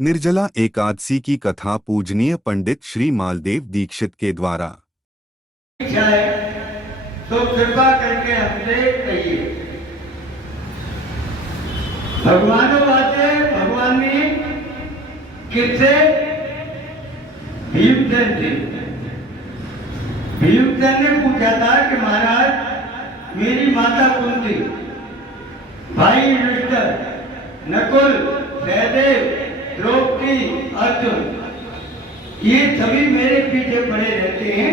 निर्जला एकादशी की कथा पूजनीय पंडित श्री मालदेव दीक्षित के द्वारा। तो कृपा करके हमसे कहिए। भगवानों बाते भगवान ने किससे? भीमसेन से। भीमसेन ने पूछा था कि महाराज मेरी माता कौन थी? भाई युधिष्ठिर, नकुल, सहदेव, द्रौपदी, अर्जुन, ये सभी मेरे पीछे पड़े रहते हैं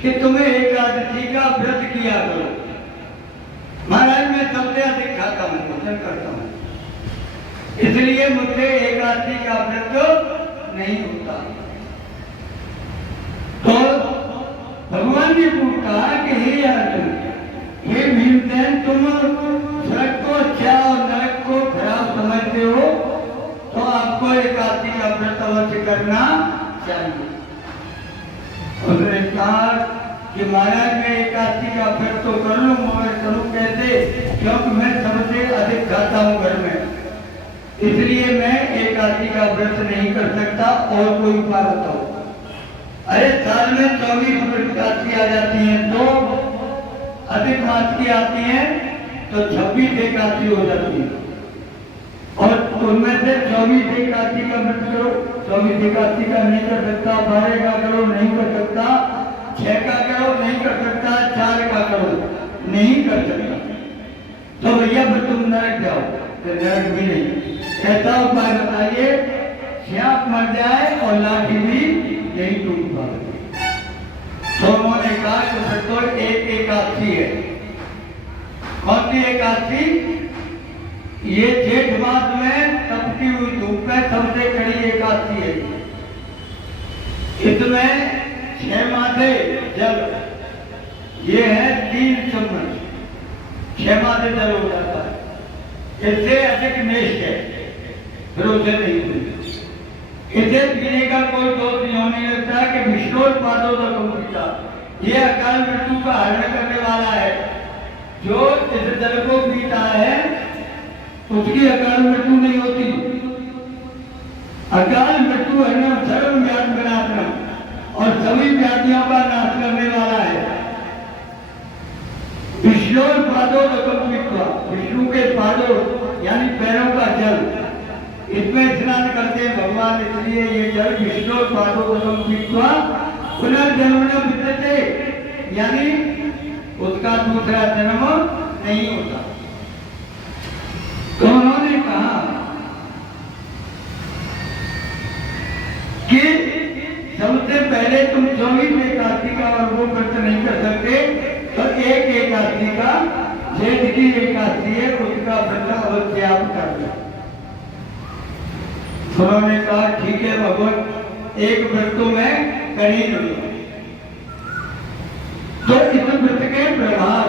कि तुम्हें एकादशी का व्रत किया करो। महाराज मैं सबसे अधिक खाता हूँ, भोजन करता हूँ, इसलिए मुझसे एकादशी का व्रत नहीं होता। तो भगवान ने पूछा कि हे अर्जुन, हे भीमसेन, तुम स्वर्ग को अच्छा और नरक को खराब समझते हो तो आपको एकादशी का व्रत अवश्य करना चाहिए। उन्होंने कहा कि महाराज मैं एकादशी का व्रत तो कर लूँ मगर करूँ कैसे, क्योंकि मैं सबसे अधिक खाता हूँ घर में, इसलिए मैं एकादशी का व्रत नहीं कर सकता। और कोई उपाय बताओ। अरे साल में 24 एकादशी आ जाती है, तो अधिक मास की आती है तो 26 एकादशी हो जाती है, और उनमें से 24 एकादशी का व्रत करो। 24 एकादशी का नहीं कर सकता, 12 का करो नहीं कर सकता, 6 का करो नहीं कर सकता, 4 का करो नहीं कर सकता, तो भैया फिर तुम नरक जाओ। तो नरक भी नहीं, ऐसा उपाय बताइए श्याप मर जाए और लाठी भी यही टूट पाए। तो उन्होंने कहा कि फिर तो एक एकादशी है। कौन सी एकादशी? ये जेठ मास में तपती हुई धूप में सबसे कड़ी एकादशी है। इसमें 6 माथे जल, ये है 3 चम्मच, 6 माथे जल हो जाता है। इससे अधिक नेष्ट है, फिर उसे नहीं पीते। इसे पीने का कोई दोष नहीं होने लगता कि विष्णोत्पादों का पीता, ये अकाल मृत्यु का हरण करने वाला है। जो इस जल को पीता है उसकी अकाल मृत्यु नहीं होती। अकाल मृत्यु हरण सर्व व्याधि विनाशनम, और सभी व्याधियों का नाश करने वाला है। विष्णोत्पादों का, विष्णु के पादों यानी पैरों का जल, इसमें स्नान करते हैं भगवान, इसलिए ये जल विष्णोत्पादों का पुनर्जन्म विद्यते, यानी उसका दूसरा जन्म नहीं होता। तो उन्होंने कहा कि सबसे पहले तुम 24 एकादशी का और वो व्रत नहीं कर सकते, तो एक एकादशी का, जेठ की एकादशी है, उसका व्रत अवश्य आप कर दो। उन्होंने कहा ठीक है भगवान, एक व्रत तो मैं कर ही लूंगा। तो इस व्रत के प्रभाव,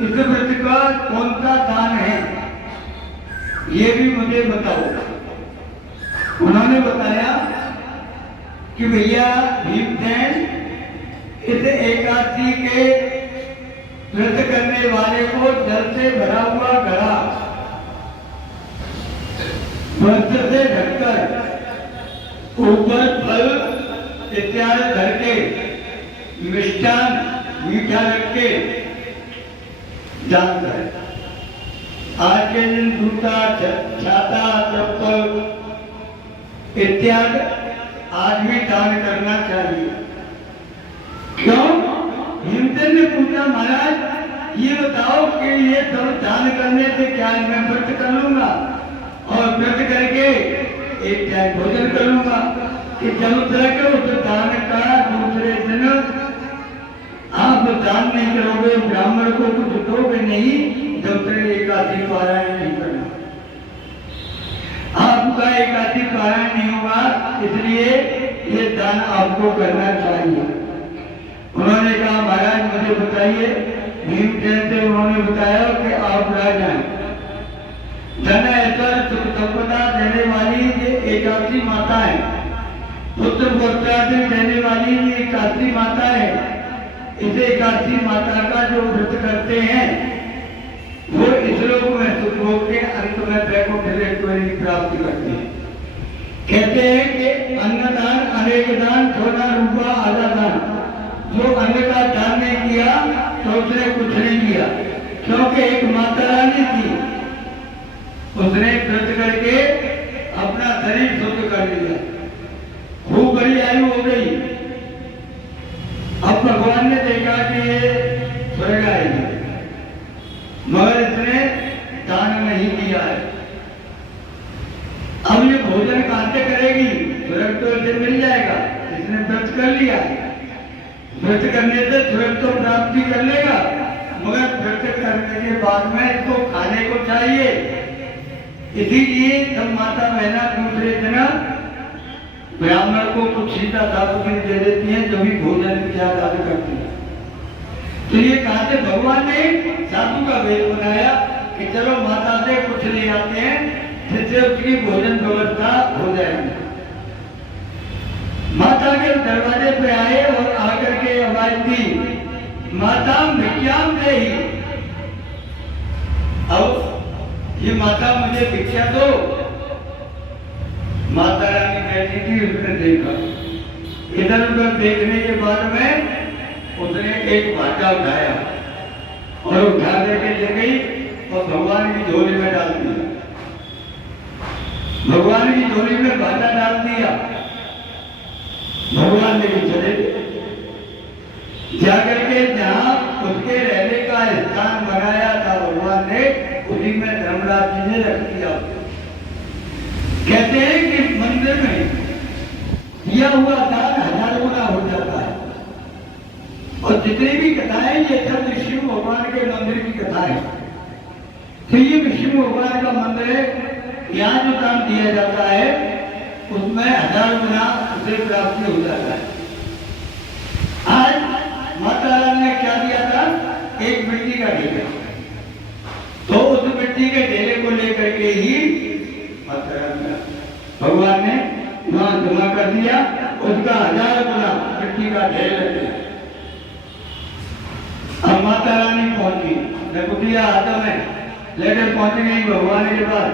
इस व्रत का कौन सा दान है, ये भी मुझे बताओ। उन्होंने बताया कि भैया भीमसेन, इस एकादशी के व्रत करने वाले को जल से भरा हुआ घड़ा वस्त्र से ढककर ऊपर फल इत्यादि धर के, मिष्टान मीठा रख के दान करें। आज के दिन जूता, छाता, चप्पल इत्यादि आज भी दान करना चाहिए। क्यों? भीमसेन ने पूछा महाराज ये बताओ कि ये सब दान करने से क्या है? मैं व्रत कर लूंगा और व्रत करके एक टाइम भोजन करूंगा, कि जब तक उस दान का दूसरे दिन आप दान नहीं करोगे, ब्राह्मण को कुछ दोगे नहीं, जब तक एकादशी पारायण नहीं करना। आपका एकादशी पारायण नहीं होगा, इसलिए ये दान आपको करना चाहिए। उन्होंने कहा महाराज मुझे बताइए। भीमसेन से उन्होंने बताया कि आप राजा हैं, धन ऐश्वर्य सुख संपदा देने वाली ये एकादशी माता है, पुत्र पुत्रादि देने वाली ये एकादशी माता है। इस एकादशी माता का जो व्रत करते हैं वो इस लोक में सुख भोग के अंत में वैकुंठ से प्राप्ति करते हैं। कहते हैं कि अन्नदान अनेक दान सोना रूपा आधा दान। जो अन्न का दान नहीं किया तो उसने कुछ नहीं किया, क्योंकि एक माता रानी थी, उसने व्रत करके अपना शरीर शुद्ध कर लिया, खूब बड़ी आयु हो गई। अब भगवान ने देखा कि ये स्वर्ग आएगी, मगर इसने दान नहीं किया है। अब ये भोजन कहां से करेगी? स्वर्ग तो इसे मिल जाएगा, इसने व्रत कर लिया। व्रत करने से स्वर्ग तो प्राप्ति कर लेगा, मगर व्रत करने के बाद में इसको खाने को चाहिए। इसीलिए सब माता बहना दूसरे दिन ब्राह्मण को कुछ सीधा साबुन दे देती हैं, जो भी भोजन की ज्यादा करती है। तो ये कहा से भगवान ने साधु का वेश बनाया कि चलो माता से कुछ ले आते हैं, जिससे उसकी भोजन व्यवस्था हो जाएगी। माता के दरवाजे पे आए और आकर के आवाज दी, माता भिक्षाम दे ही। अब ये माता मुझे भिक्षा दो। माता रानी बैठी थी, उसने देखा, इधर उधर देखने के बाद में उसने एक भाटा उठाया और उठा करके ले गई और भगवान की झोली में डाल दिया। भगवान की झोली में भाटा डाल दिया, भगवान ने भी चले गए। जाकर के जहां उसके रहने का स्थान बनाया था भगवान ने, उसी में धर्मराज जी ने रख दिया। कहते हैं कि मंदिर में दिया हुआ दान 1000 गुना हो जाता है। और जितनी भी कथाएं, ये सब विष्णु भगवान के मंदिर की कथाएं। तो ये विष्णु भगवान का मंदिर है, यहाँ जो दान दिया जाता है उसमें 1000 गुना उसे प्राप्ति हो जाता है। आज माता रानी ने क्या दिया था? एक मिट्टी का ढेला। तो उस मिट्टी के ढेले को लेकर के ही माता रानी भगवान ने वहां जमा कर दिया, उसका 1000 गुना मिट्टी का ढेर रख दिया। अब माता रानी पहुंची, कुटिया हाथों में लेकर पहुंच गई भगवान के पास।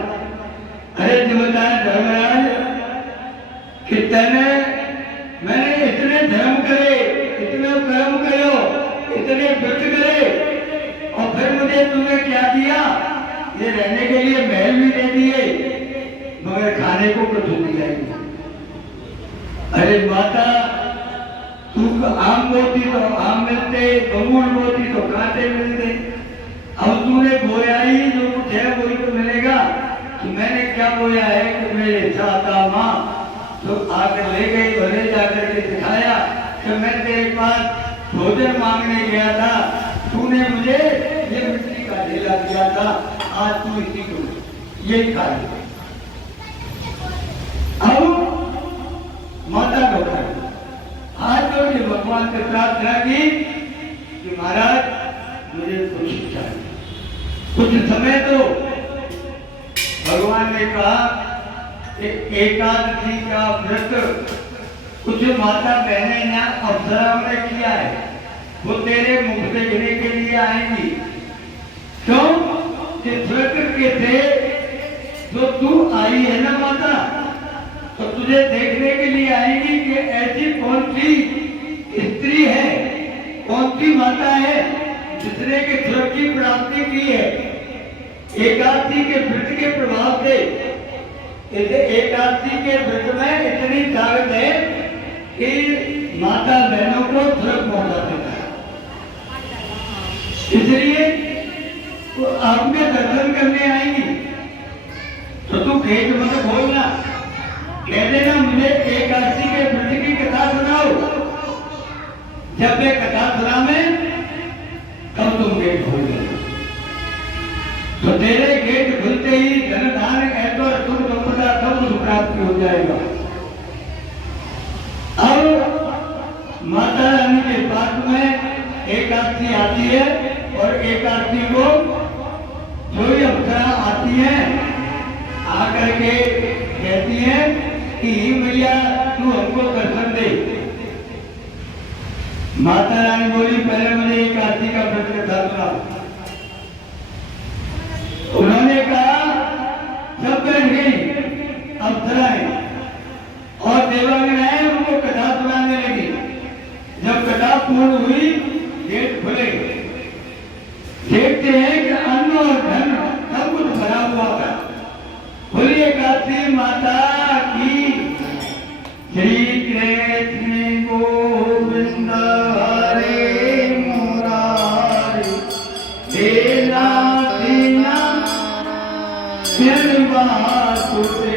अरे जिम्मेदार धर्मराज कि मैंने इतने धर्म करे, इतने कर्म करो, इतने व्रत करे, और फिर मुझे तुमने क्या दिया? ये रहने के लिए महल भी दे दिए, मगर खाने को कुछ नहीं दिया। अरे माता, तू आम बोती तो आम मिलते, बबूल बोती तो कांटे मिलते। अब तूने बोया ही जो कुछ है वही तो मिलेगा। कि मैंने क्या बोया है कि मेरे चाहता माँ तो आकर ले गई, भले जाकर के दिखाया कि मैं तेरे पास भोजन मांगने गया था, तूने मुझे ये मिट्टी का ढेला दिया था, आज तू इसी को यही खा ले। अब माता को आज तो ये भगवान से प्रार्थना की कि महाराज मुझे कुछ चाहिए, कुछ समय दो। भगवान ने कहा कि एकादशी का व्रत कुछ माता बहनें यहाँ अवसरा में किया है, वो तेरे मुख से गिरने के लिए आएंगी। क्यों? कि व्रत के थे जो तू आई है ना माता, तो तुझे देखने के लिए आएगी कि ऐसी कौन सी स्त्री है, कौन सी माता है जिसने के स्वर्ग की प्राप्ति की है। एकादशी के व्रत के प्रभाव से, एकादशी के व्रत में इतनी ताकत है कि माता बहनों को स्वर्ग पहुंचा देता है। इसलिए तो आपके दर्शन करने आएंगी तो तू खेत मत बोलना, कह देना मुझे एकादशी के व्रत की कथा सुनाओ। जब मैं कथा सुनावे तब तुम गेट खोल दो, तो तेरे गेट खुलते ही धन धान ऐश्वर्य सुख संपदा सब प्राप्ति हो जाएगा। अब माता रानी के पास में एकादशी आती है और एकादशी को जो ही अप्सरा आती है आकर के कहती है कि मैया तू हमको दर्शन दे। माता रानी बोली पहले मुझे एकादशी का व्रत कथा सुनाओ। उन्होंने कहा सब बैठ गई अप्सराएं, देवांगन आए उनको कथा सुनाने लगी। जब कथा पूर्ण हुई गेट खुले, देखते हैं कि अन्न और धन सब कुछ भरा हुआ था। बोलिए काशी माता की। श्री कृष्ण गोविंद हरे मुरारी हे नाथ वासुदेव।